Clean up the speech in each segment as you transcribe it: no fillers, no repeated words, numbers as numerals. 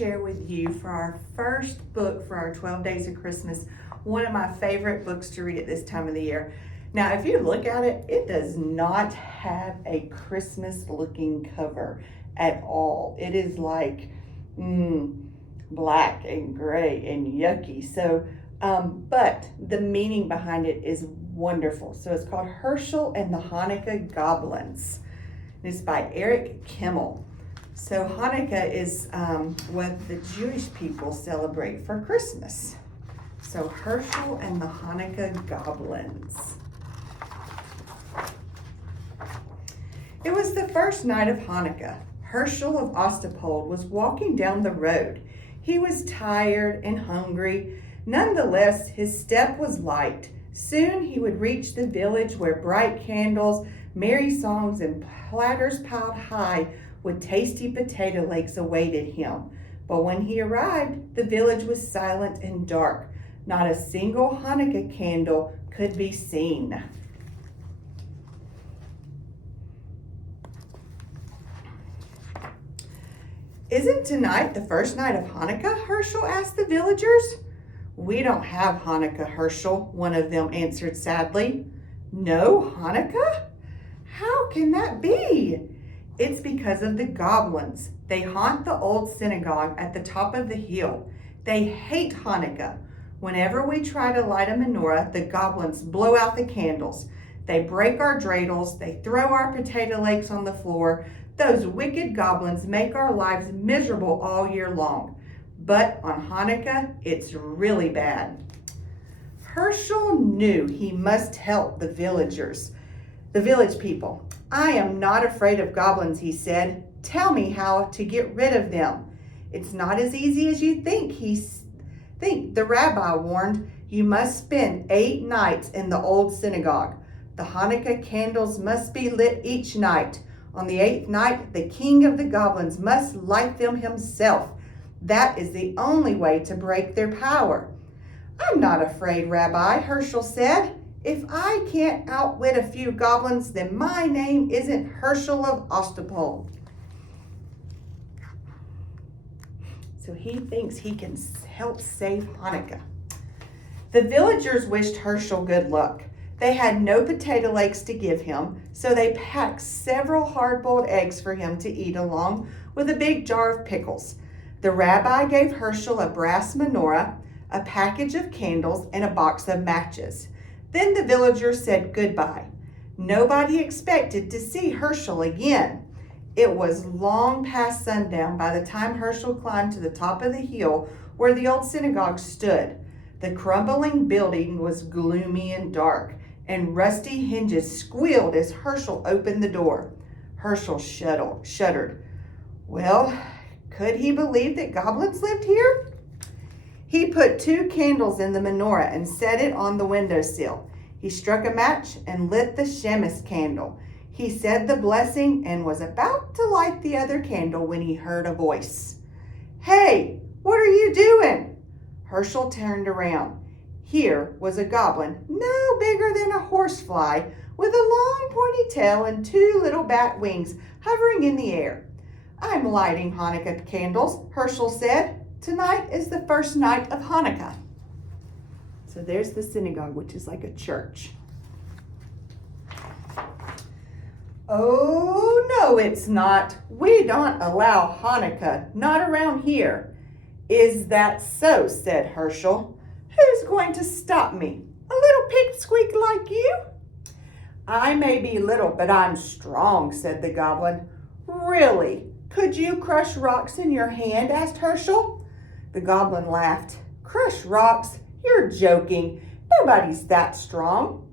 share with you for our first book for our 12 Days of Christmas, one of my favorite books to read at this time of the year. Now, if you look at it, it does not have a Christmas looking cover at all. It is like black and gray and yucky. So, but the meaning behind it is wonderful. So it's called Herschel and the Hanukkah Goblins. It's by Eric Kimmel. So Hanukkah is what the Jewish people celebrate for Christmas. So Herschel and the Hanukkah Goblins. It was the first night of Hanukkah. Herschel of Ostapol was walking down the road. He was tired and hungry. Nonetheless, his step was light. Soon he would reach the village where bright candles, merry songs, and platters piled high with tasty potato legs awaited him. But when he arrived, the village was silent and dark. Not a single Hanukkah candle could be seen. Isn't tonight the first night of Hanukkah? Herschel asked the villagers. We don't have Hanukkah, Herschel, one of them answered sadly. No Hanukkah? How can that be? It's because of the goblins. They haunt the old synagogue at the top of the hill. They hate Hanukkah. Whenever we try to light a menorah, the goblins blow out the candles. They break our dreidels. They throw our potato legs on the floor. Those wicked goblins make our lives miserable all year long. But on Hanukkah, it's really bad. Herschel knew he must help the village people. I am not afraid of goblins, he said. Tell me how to get rid of them. It's not as easy as you think, the rabbi warned. You must spend 8 nights in the old synagogue. The Hanukkah candles must be lit each night. On the 8th night, the king of the goblins must light them himself. That is the only way to break their power. I'm not afraid, Rabbi, Herschel said. If I can't outwit a few goblins, then my name isn't Herschel of Ostapol. So he thinks he can help save Hanukkah. The villagers wished Herschel good luck. They had no potato legs to give him, so they packed several hard-boiled eggs for him to eat along with a big jar of pickles. The rabbi gave Herschel a brass menorah, a package of candles, and a box of matches. Then the villagers said goodbye. Nobody expected to see Herschel again. It was long past sundown by the time Herschel climbed to the top of the hill where the old synagogue stood. The crumbling building was gloomy and dark, and rusty hinges squealed as Herschel opened the door. Herschel shuddered. Well, could he believe that goblins lived here? He put 2 candles in the menorah and set it on the windowsill. He struck a match and lit the Shemesh candle. He said the blessing and was about to light the other candle when he heard a voice. Hey, what are you doing? Herschel turned around. Here was a goblin no bigger than a horsefly with a long pointy tail and 2 little bat wings hovering in the air. I'm lighting Hanukkah candles, Herschel said. Tonight is the first night of Hanukkah. So there's the synagogue, which is like a church. Oh, no, it's not. We don't allow Hanukkah, not around here. Is that so? Said Herschel. Who's going to stop me? A little pipsqueak like you? I may be little, but I'm strong, said the goblin. Really? Could you crush rocks in your hand? Asked Herschel. The goblin laughed. Crush rocks? You're joking. Nobody's that strong.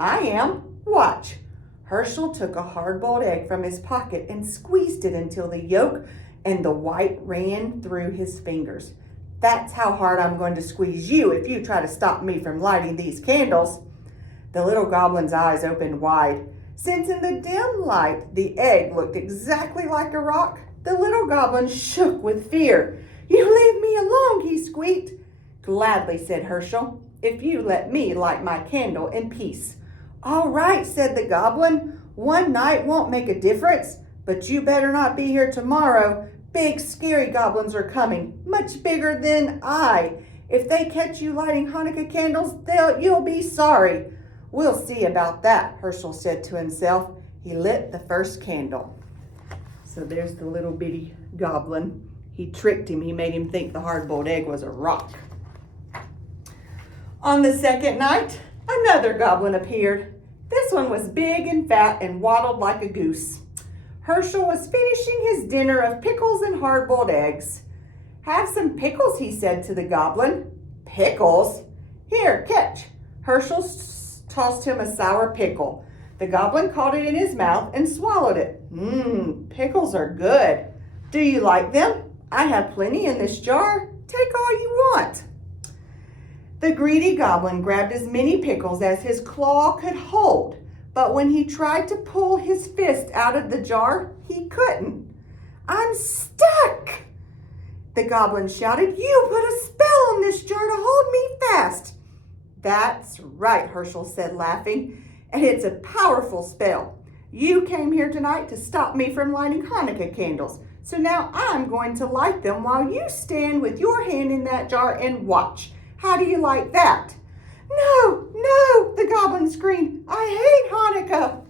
I am. Watch. Herschel took a hard-boiled egg from his pocket and squeezed it until the yolk and the white ran through his fingers. That's how hard I'm going to squeeze you if you try to stop me from lighting these candles. The little goblin's eyes opened wide. Since in the dim light the egg looked exactly like a rock, the little goblin shook with fear. You leave me alone, he squeaked. Gladly, said Herschel, if you let me light my candle in peace. All right, said the goblin. One night won't make a difference, but you better not be here tomorrow. big, scary goblins are coming, much bigger than I. If they catch you lighting Hanukkah candles, you'll be sorry. We'll see about that, Herschel said to himself. He lit the first candle. So there's the little bitty goblin. He tricked him. He made him think the hard-boiled egg was a rock. On the second night, another goblin appeared. This one was big and fat and waddled like a goose. Herschel was finishing his dinner of pickles and hard-boiled eggs. Have some pickles, he said to the goblin. Pickles? Here, catch. Herschel tossed him a sour pickle. The goblin caught it in his mouth and swallowed it. Pickles are good. Do you like them? I have plenty in this jar. Take all you want. The greedy goblin grabbed as many pickles as his claw could hold, but when he tried to pull his fist out of the jar, he couldn't. I'm stuck, the goblin shouted. You put a spell on this jar to hold me fast. That's right, Herschel said, laughing, and it's a powerful spell. You came here tonight to stop me from lighting Hanukkah candles, so now I'm going to light them while you stand with your hand in that jar and watch. How do you like that? No, no, the goblin screamed. I hate Hanukkah.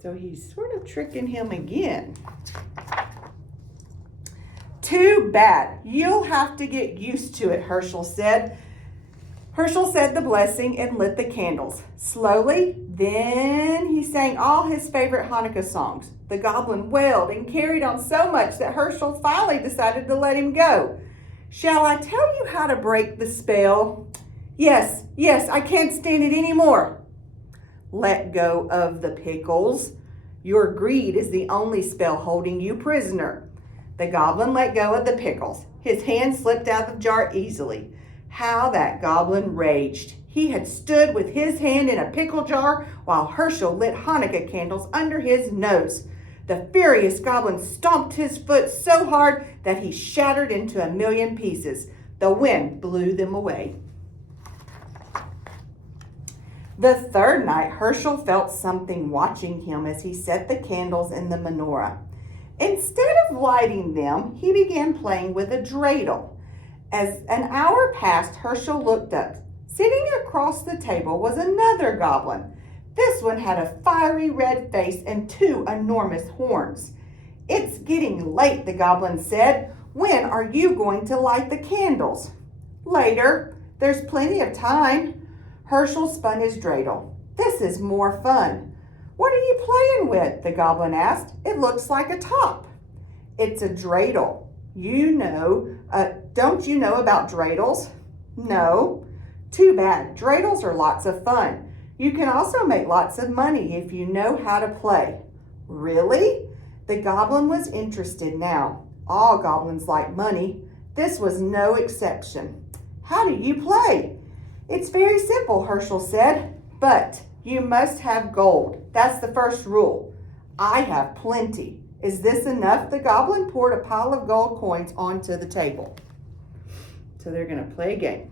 So he's sort of tricking him again. Too bad. You'll have to get used to it, Herschel said. Herschel said the blessing and lit the candles. Slowly, then he sang all his favorite Hanukkah songs. The goblin wailed and carried on so much that Herschel finally decided to let him go. Shall I tell you how to break the spell? Yes, I can't stand it anymore. Let go of the pickles. Your greed is the only spell holding you prisoner. The goblin let go of the pickles. His hand slipped out of the jar easily. How that goblin raged. He had stood with his hand in a pickle jar while Herschel lit Hanukkah candles under his nose. The furious goblin stomped his foot so hard that he shattered into a million pieces. The wind blew them away. The third night, Herschel felt something watching him as he set the candles in the menorah. Instead of lighting them, he began playing with a dreidel. As an hour passed, Herschel looked up. Sitting across the table was another goblin. This one had a fiery red face and 2 enormous horns. It's getting late, the goblin said. When are you going to light the candles? Later. There's plenty of time. Herschel spun his dreidel. This is more fun. What are you playing with? The goblin asked. It looks like a top. It's a dreidel. Don't you know about dreidels? No. Too bad. Dreidels are lots of fun. You can also make lots of money if you know how to play. Really? The goblin was interested now. All goblins like money. This was no exception. How do you play? It's very simple, Herschel said, but you must have gold. That's the first rule. I have plenty. Is this enough? The goblin poured a pile of gold coins onto the table. So they're going to play a game.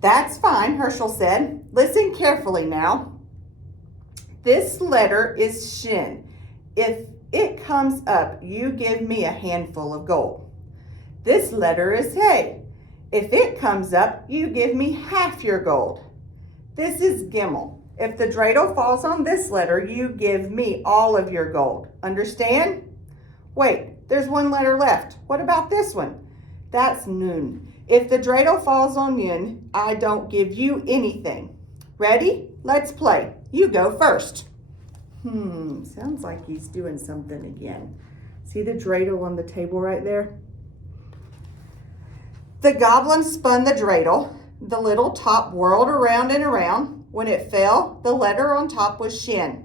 That's fine, Herschel said. Listen carefully now. This letter is Shin. If it comes up, you give me a handful of gold. This letter is Hey. If it comes up, you give me half your gold. This is Gimel. If the dreidel falls on this letter, you give me all of your gold. Understand? Wait, there's one letter left. What about this one? That's Nun. If the dreidel falls on Nun, I don't give you anything. Ready? Let's play. You go first. Sounds like he's doing something again. See the dreidel on the table right there? The goblin spun the dreidel. The little top whirled around and around. When it fell, the letter on top was Shin.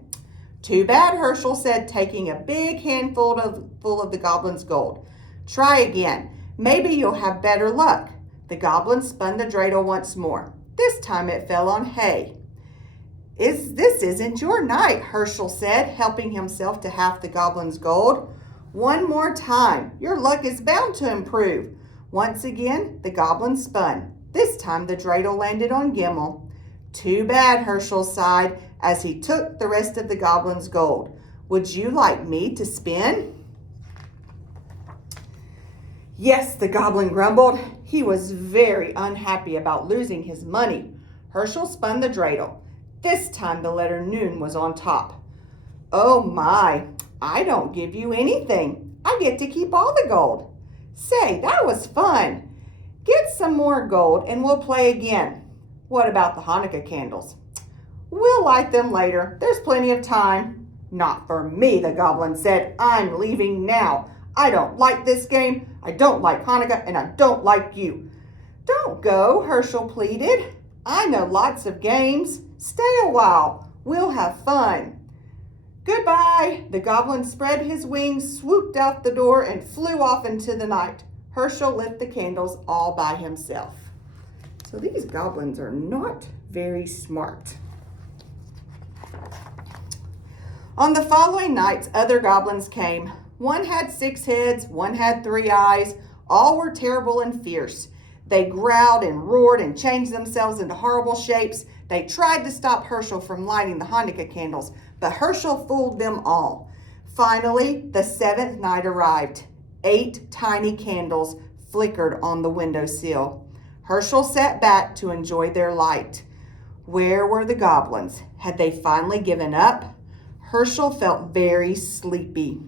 Too bad, Herschel said, taking a big handful full of the goblin's gold. Try again. Maybe you'll have better luck. The goblin spun the dreidel once more. This time it fell on hay. This isn't your night, Herschel said, helping himself to half the goblin's gold. One more time. Your luck is bound to improve. Once again, the goblin spun. This time the dreidel landed on Gimel. Too bad, Herschel sighed as he took the rest of the goblin's gold. Would you like me to spin?" "Yes," the goblin grumbled. He was very unhappy about losing his money. Herschel spun the dreidel. This time the letter Nun was on top. "Oh my, I don't give you anything. I get to keep all the gold. Say, that was fun. Get some more gold and we'll play again. What about the Hanukkah candles?" "We'll light them later. There's plenty of time." "Not for me," the goblin said. "I'm leaving now. I don't like this game. I don't like Hanukkah, and I don't like you." "Don't go," Herschel pleaded. "I know lots of games. Stay a while. We'll have fun." "Goodbye." The goblin spread his wings, swooped out the door, and flew off into the night. Herschel lit the candles all by himself. So these goblins are not very smart. On the following nights, other goblins came. One had 6 heads, one had 3 eyes. All were terrible and fierce. They growled and roared and changed themselves into horrible shapes. They tried to stop Herschel from lighting the Hanukkah candles, but Herschel fooled them all. Finally, the 7th night arrived. 8 tiny candles flickered on the windowsill. Herschel sat back to enjoy their light. Where were the goblins? Had they finally given up? Herschel felt very sleepy.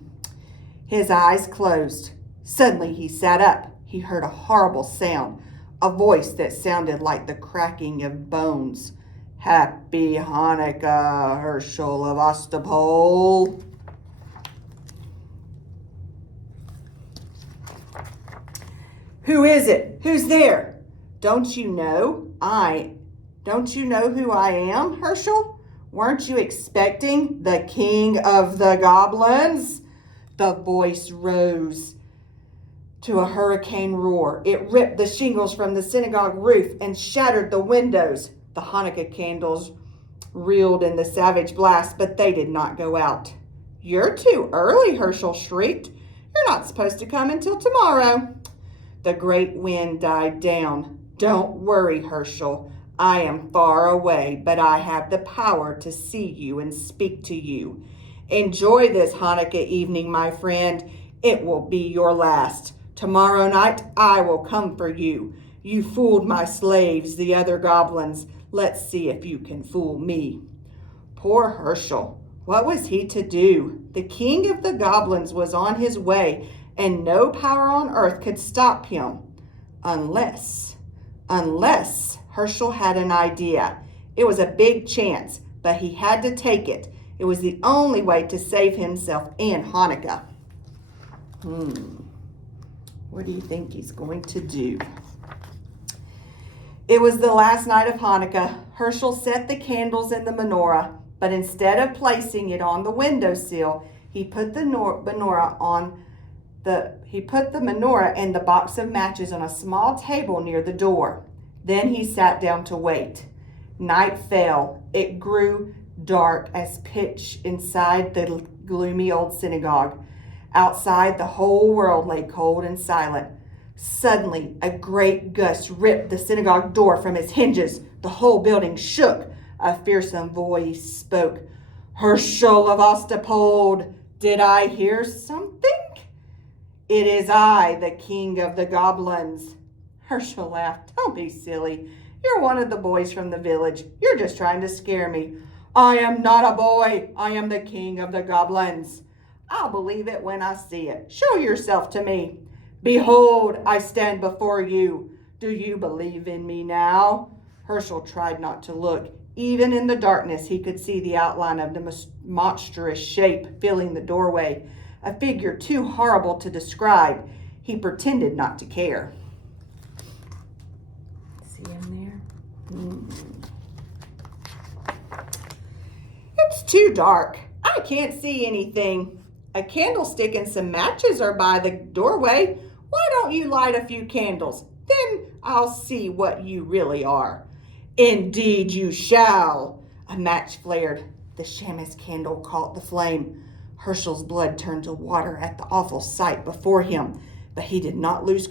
His eyes closed. Suddenly he sat up. He heard a horrible sound, a voice that sounded like the cracking of bones. "Happy Hanukkah, Herschel of Ostapol." "Who is it? Who's there?" Don't you know who I am, Herschel? Weren't you expecting the king of the goblins?" The voice rose to a hurricane roar. It ripped the shingles from the synagogue roof and shattered the windows. The Hanukkah candles reeled in the savage blast, but they did not go out. "You're too early," Herschel shrieked. "You're not supposed to come until tomorrow." The great wind died down. "Don't worry, Herschel. I am far away, but I have the power to see you and speak to you. Enjoy this Hanukkah evening, my friend. It will be your last. Tomorrow night, I will come for you. You fooled my slaves, the other goblins. Let's see if you can fool me." Poor Herschel. What was he to do? The king of the goblins was on his way, and no power on earth could stop him. Unless Herschel had an idea. It was a big chance, but he had to take it. It was the only way to save himself and Hanukkah. What do you think he's going to do? It was the last night of Hanukkah. Herschel set the candles in the menorah, but instead of placing it on the windowsill, he put the menorah and the box of matches on a small table near the door. Then he sat down to wait. Night fell. It grew dark as pitch inside the gloomy old synagogue. Outside, the whole world lay cold and silent. Suddenly, a great gust ripped the synagogue door from its hinges. The whole building shook. A fearsome voice spoke. "Herschel of Ostapol, did I hear something? It is I, the king of the goblins." Herschel laughed. "Don't be silly. You're one of the boys from the village. You're just trying to scare me." "I am not a boy. I am the king of the goblins." "I'll believe it when I see it. Show yourself to me." "Behold, I stand before you. Do you believe in me now?" Herschel tried not to look. Even in the darkness, he could see the outline of the monstrous shape filling the doorway, a figure too horrible to describe. He pretended not to care. See him there? It's too dark. I can't see anything. A candlestick and some matches are by the doorway. Why don't you light a few candles? Then I'll see what you really are." "Indeed you shall." A match flared. The chamis candle caught the flame. Herschel's blood turned to water at the awful sight before him, but he did not lose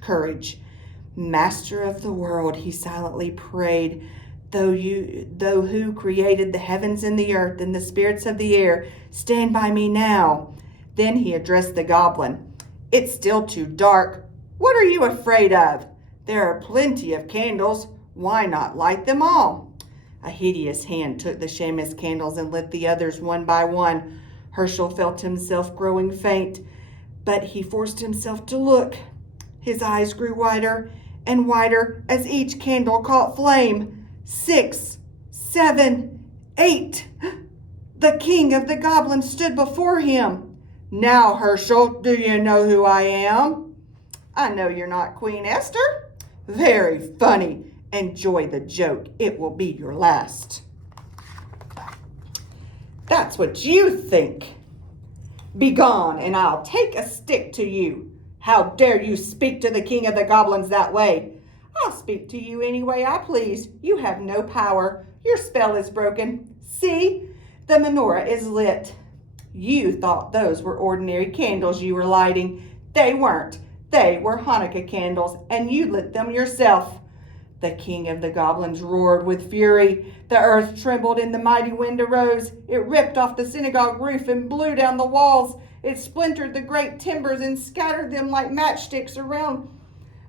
courage. "Master of the world," he silently prayed, though who created the heavens and the earth and the spirits of the air, stand by me now." Then he addressed the goblin. "It's still too dark. What are you afraid of? There are plenty of candles. Why not light them all?" A hideous hand took the chamas candles and lit the others one by one. Herschel felt himself growing faint, but he forced himself to look. His eyes grew wider and wider as each candle caught flame. 6, 7, 8. The king of the goblins stood before him. "Now, Herschel, do you know who I am?" "I know you're not Queen Esther." "Very funny. Enjoy the joke. It will be your last." "That's what you think. Begone, and I'll take a stick to you. How dare you speak to the king of the goblins that way?" "I'll speak to you any way I please. You have no power. Your spell is broken. See, the menorah is lit. You thought those were ordinary candles you were lighting. They weren't. They were Hanukkah candles, and you lit them yourself." The king of the goblins roared with fury. The earth trembled and the mighty wind arose. It ripped off the synagogue roof and blew down the walls. It splintered the great timbers and scattered them like matchsticks around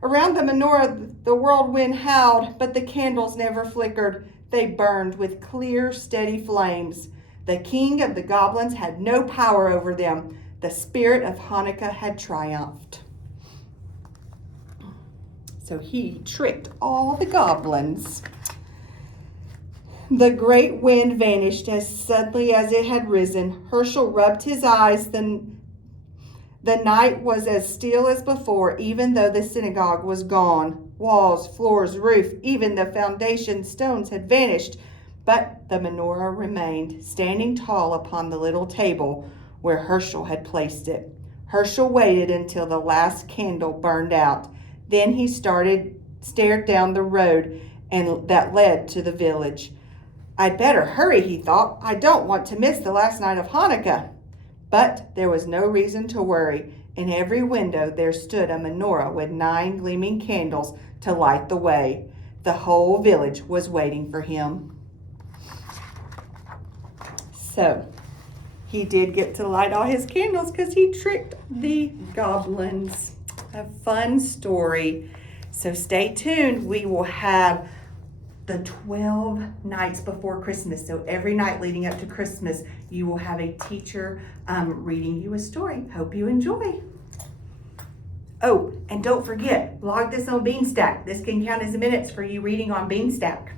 the menorah. The whirlwind howled, but the candles never flickered. They burned with clear, steady flames. The king of the goblins had no power over them. The spirit of Hanukkah had triumphed. So he tricked all the goblins. The great wind vanished as suddenly as it had risen. Herschel rubbed his eyes. The night was as still as before, even though the synagogue was gone. Walls, floors, roof, even the foundation stones had vanished. But the menorah remained, standing tall upon the little table where Herschel had placed it. Herschel waited until the last candle burned out. Then he stared down the road that led to the village. "I'd better hurry," he thought. "I don't want to miss the last night of Hanukkah." But there was no reason to worry. In every window there stood a menorah with 9 gleaming candles to light the way. The whole village was waiting for him. So he did get to light all his candles because he tricked the goblins. A fun story. So stay tuned. We will have the 12 nights before Christmas. So every night leading up to Christmas, you will have a teacher reading you a story. Hope you enjoy. Oh, and don't forget, log this on Beanstack. This can count as minutes for you reading on Beanstack.